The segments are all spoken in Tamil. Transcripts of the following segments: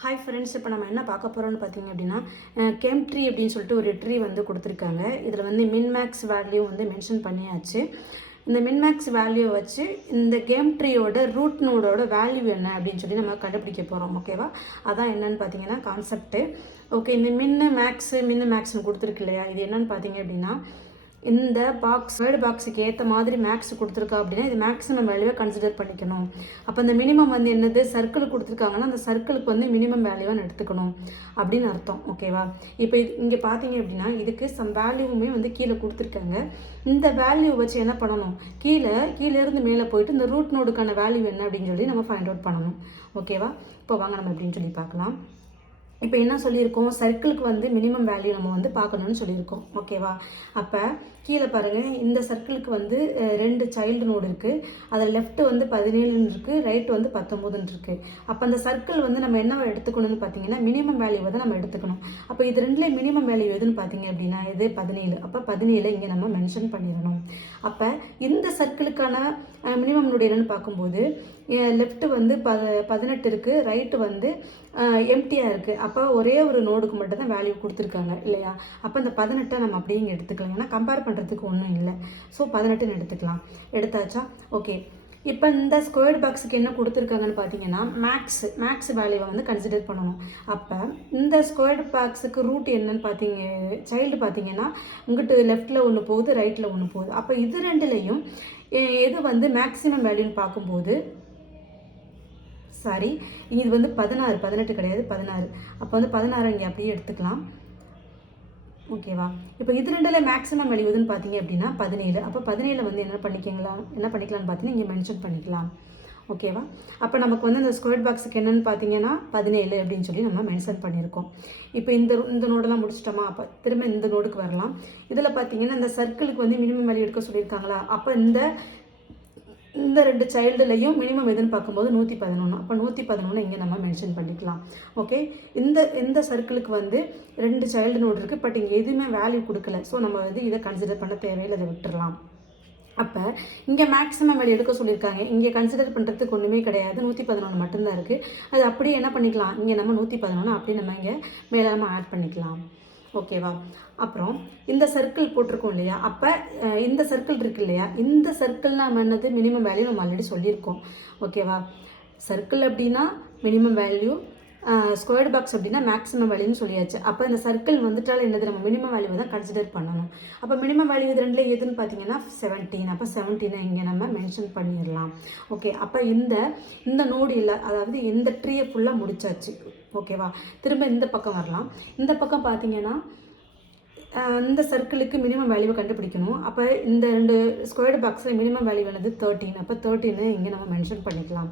ஹாய் ஃப்ரெண்ட்ஸ், இப்போ நம்ம என்ன பார்க்க போகிறோம்னு பார்த்தீங்க அப்படின்னா கேம் ட்ரீ அப்படின்னு சொல்லிட்டு ஒரு ட்ரீ வந்து கொடுத்துருக்காங்க. இதில் வந்து மின்மேக்ஸ் வேல்யூ வந்து மென்ஷன் பண்ணியாச்சு. இந்த மின்மேக்ஸ் வேல்யூ வச்சு இந்த கேம் ட்ரீயோட ரூட் நோடோட வேல்யூ என்ன அப்படின்னு சொல்லி நம்ம கண்டுபிடிக்க போகிறோம். ஓகேவா? அதான் என்னன்னு பார்த்தீங்கன்னா கான்செப்ட்டு. ஓகே, இந்த மின்னு மேக்ஸ்னு கொடுத்துருக்கு இல்லையா, இது என்னன்னு பார்த்தீங்க அப்படின்னா இந்த வேர்டு பாக்ஸுக்கு ஏற்ற மாதிரி மேக்ஸ் கொடுத்துருக்கா அப்படின்னா இது மேக்ஸிமம் வேல்யூவை கன்சிடர் பண்ணிக்கணும். அப்போ இந்த மினிமம் வந்து என்னது, சர்க்கிள் கொடுத்துருக்காங்கன்னா அந்த சர்க்கிளுக்கு வந்து மினிமம் வேல்யூவாக எடுத்துக்கணும் அப்படின்னு அர்த்தம். ஓகேவா? இப்போ இங்கே பார்த்தீங்க அப்படின்னா இதுக்கு சம் வேல்யூவுமே வந்து கீழே கொடுத்துருக்காங்க. இந்த வேல்யூ வச்சு என்ன பண்ணணும், கீழேருந்து மேலே போயிட்டு இந்த ரூட் நோடுக்கான வேல்யூ என்ன அப்படின்னு சொல்லி நம்ம ஃபைண்ட் அவுட் பண்ணணும். ஓகேவா? இப்போ வாங்க நம்ம அப்படின்னு சொல்லி பார்க்கலாம். இப்போ என்ன சொல்லியிருக்கோம், சர்க்கிளுக்கு வந்து மினிமம் வேல்யூ நம்ம வந்து பார்க்கணும்னு சொல்லியிருக்கோம். ஓகேவா? அப்போ கீழே பாருங்கள், இந்த சர்க்கிளுக்கு வந்து 2 சைல்டு நோடு இருக்குது. அதில் லெஃப்ட் வந்து 17 இருக்குது, ரைட் வந்து 19 இருக்குது. அப்போ அந்த சர்க்கிள் வந்து நம்ம என்ன எடுத்துக்கணும்னு பார்த்தீங்கன்னா மினிமம் வேல்யூ வந்து நம்ம எடுத்துக்கணும். அப்போ இது ரெண்டுலேயே மினிமம் வேல்யூ எதுன்னு பார்த்தீங்க அப்படின்னா இது 17. அப்போ 17 இங்கே நம்ம மென்ஷன் பண்ணிடணும். அப்போ இந்த சர்க்கிளுக்கான மினிமம் நோடு என்னன்னு பார்க்கும்போது லெஃப்ட் வந்து 18 இருக்குது, ரைட்டு வந்து எம்டியாக இருக்குது. அப்போ ஒரே ஒரு நோடுக்கு மட்டும் தான் வேல்யூ கொடுத்துருக்காங்க இல்லையா? அப்போ இந்த 18 நம்ம அப்படியே இங்கே எடுத்துக்கலாம். ஏன்னா கம்பேர் பண்ணுறதுக்கு ஒன்றும் இல்லை. ஸோ 18 எடுத்துக்கலாம். எடுத்தாச்சா? ஓகே. இப்போ இந்த ஸ்கொயர்டு பாக்ஸுக்கு என்ன கொடுத்துருக்காங்கன்னு பார்த்தீங்கன்னா மேக்ஸ் வேல்யூவை வந்து கன்சிடர் பண்ணணும். அப்போ இந்த ஸ்கொயர்டு பாக்ஸுக்கு ரூட் என்னன்னு சைல்டு பார்த்தீங்கன்னா இங்கிட்டு லெஃப்டில் ஒன்று போகுது, ரைட்டில் ஒன்று போகுது. அப்போ இது ரெண்டுலேயும் எது வந்து மேக்ஸிமம் வேல்யூன்னு பார்க்கும்போது சாரி, இது வந்து 16, 18 கிடையாது, 16. அப்போ வந்து 16 இங்கே அப்படியே எடுத்துக்கலாம். ஓகேவா? இப்போ இது ரெண்டில் மேக்ஸிமம் வேல்யூ எதுன்னு பார்த்தீங்க அப்படின்னா 17. அப்போ 17 வந்து என்ன பண்ணிக்கலாம்னு பார்த்தீங்கன்னா இங்கே மென்ஷன் பண்ணிக்கலாம். ஓகேவா? அப்போ நமக்கு வந்து இந்த ஸ்கொயர் பாக்ஸுக்கு என்னென்னு பார்த்தீங்கன்னா 17 அப்படின்னு சொல்லி நம்ம மென்ஷன் பண்ணியிருக்கோம். இப்போ இந்த நோடெல்லாம் முடிச்சிட்டோமா? அப்போ திரும்ப இந்த நோடுக்கு வரலாம். இதில் பார்த்தீங்கன்னா இந்த சர்க்கிளுக்கு வந்து மினிமம் வேல்யூ எடுக்க சொல்லியிருக்காங்களா? அப்போ இந்த 2 சைல்டுலையும் மினிமம் எதுன்னு பார்க்கும்போது 111. அப்போ 111 இங்கே நம்ம மென்ஷன் பண்ணிக்கலாம். ஓகே. இந்த சர்க்கிளுக்கு வந்து 2 சைல்டு நோடு இருக்குது, பட் இங்கே எதுவுமே வேல்யூ கொடுக்கல. ஸோ நம்ம வந்து இதை கன்சிடர் பண்ண தேவையில்லை, அதை விட்டுடலாம். அப்போ இங்கே மேக்ஸிமம் வேல்யூ எடுக்க சொல்லியிருக்காங்க. இங்கே கன்சிடர் பண்ணுறதுக்கு ஒன்றுமே கிடையாது, 111 மட்டும்தான் இருக்குது. அது அப்படியே என்ன பண்ணிக்கலாம், இங்கே நம்ம 111 அப்படியே நம்ம இங்கே மேலே நம்ம ஆட் பண்ணிக்கலாம். ஓகேவா? அப்புறம் இந்த சர்க்கிள் போட்டிருக்கோம் இல்லையா, அப்போ இந்த சர்க்கிள் இருக்கு இல்லையா, இந்த சர்க்கிள் நம்ம என்னது மினிமம் வேல்யூ நம்ம ஆல்ரெடி சொல்லியிருக்கோம். ஓகேவா? சர்க்கிள் அப்படின்னா மினிமம் வேல்யூ, ஸ்கொயர்டு பாக்ஸ் அப்படின்னா மேக்ஸிமம் வேல்யூன்னு சொல்லியாச்சு. அப்போ இந்த சர்க்கிள் வந்துட்டால் என்னது, நம்ம மினிமம் வேல்யூவை தான் கன்சிடர் பண்ணணும். அப்போ மினிமம் வேல்யூ இது ரெண்டில் எதுன்னு பார்த்தீங்கன்னா 17. அப்போ 17 இங்கே நம்ம மென்ஷன் பண்ணிடலாம். ஓகே. அப்போ இந்த நோடு இல்லை, அதாவது இந்த ட்ரீயை ஃபுல்லாக முடிச்சாச்சு. ஓகேவா? திரும்ப இந்த பக்கம் வரலாம். இந்த பக்கம் பார்த்தீங்கன்னா இந்த சர்க்கிளுக்கு மினிமம் வேல்யூவை கண்டுபிடிக்கணும். அப்போ இந்த 2 ஸ்கொயர்டு பாக்ஸில் மினிமம் வேல்யூ என்னது 13. அப்போ 13 இங்கே நம்ம மென்ஷன் பண்ணிக்கலாம்.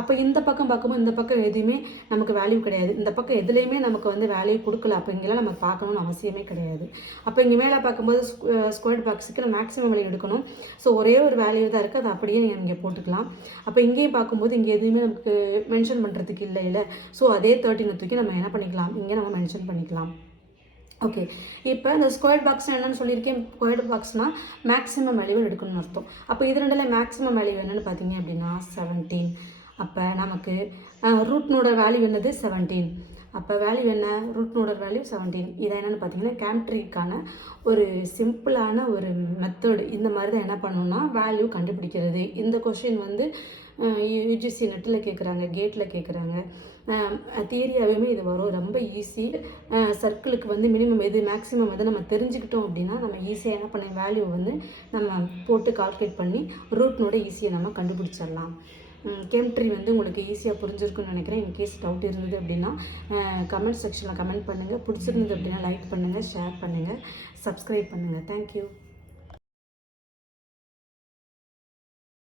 அப்போ இந்த பக்கம் பார்க்கும்போது இந்த பக்கம் எதுவுமே நமக்கு வேல்யூ கிடையாது, இந்த பக்கம் எதுலேயுமே நமக்கு வந்து வேல்யூ கொடுக்கல. அப்போ இங்கெல்லாம் நம்ம பார்க்கணும்னு அவசியமே கிடையாது. அப்போ இங்கே மேலே பார்க்கும்போது ஸ்கொயர்டு பாக்ஸுக்கு நம்ம மேக்ஸிமம் வேல்யூ எடுக்கணும். ஸோ ஒரே ஒரு வேல்யூ தான் இருக்குது, அதை அப்படியே நீங்கள் இங்கே போட்டுக்கலாம். அப்போ இங்கேயும் பார்க்கும்போது இங்கே எதுவுமே நமக்கு மென்ஷன் பண்ணுறதுக்கு இல்லை. ஸோ அதே 13 தூக்கி நம்ம என்ன பண்ணிக்கலாம், இங்கே நம்ம மென்ஷன் பண்ணிக்கலாம். ஓகே. இப்போ இந்த ஸ்கொயர் பாக்ஸ் என்னென்னு சொல்லியிருக்கேன், ஸ்கொயர் பாக்ஸ்னால் மேக்ஸிமம் வேல்யூ எடுக்கணும்னு அர்த்தம். அப்போ இது ரெண்டில் மேக்ஸிமம் வேல்யூ என்னென்னு பார்த்தீங்க அப்படின்னா 17. அப்போ நமக்கு ரூட் நோட வேல்யூ என்னது 17. அப்போ வேல்யூ என்ன, ரூட் நோட வேல்யூ 17. இதை என்னென்னு பார்த்தீங்கன்னா கேம் ட்ரீக்கான ஒரு சிம்பிளான ஒரு மெத்தடு. இந்த மாதிரி தான் என்ன பண்ணணும்னா வேல்யூ கண்டுபிடிக்கிறது. இந்த கொஷின் வந்து யூஜிசி நெட்டில் கேட்குறாங்க, கேட்டில் கேட்குறாங்க. தியரியாகவே இது வரும், ரொம்ப ஈஸி. சர்க்கிளுக்கு வந்து மினிமம் எது மேக்ஸிமம் எது நம்ம தெரிஞ்சுக்கிட்டோம் அப்படின்னா நம்ம ஈஸியாக என்ன பண்ண வேல்யூ வந்து நம்ம போட்டு கால்குலேட் பண்ணி ரூட் நோட ஈஸியாக நம்ம கண்டுபிடிச்சிடலாம். கேம் ட்ரீ வந்து உங்களுக்கு ஈஸியாக புரிஞ்சிருக்குன்னு நினைக்கிறேன். இன்கேஸ் டவுட் இருந்தது அப்படின்னா கமெண்ட் செக்ஷனில் கமெண்ட் பண்ணுங்கள். பிடிச்சிருந்தது அப்படின்னா லைக் பண்ணுங்கள், ஷேர் பண்ணுங்கள், சப்ஸ்கிரைப் பண்ணுங்கள். தேங்க்யூ.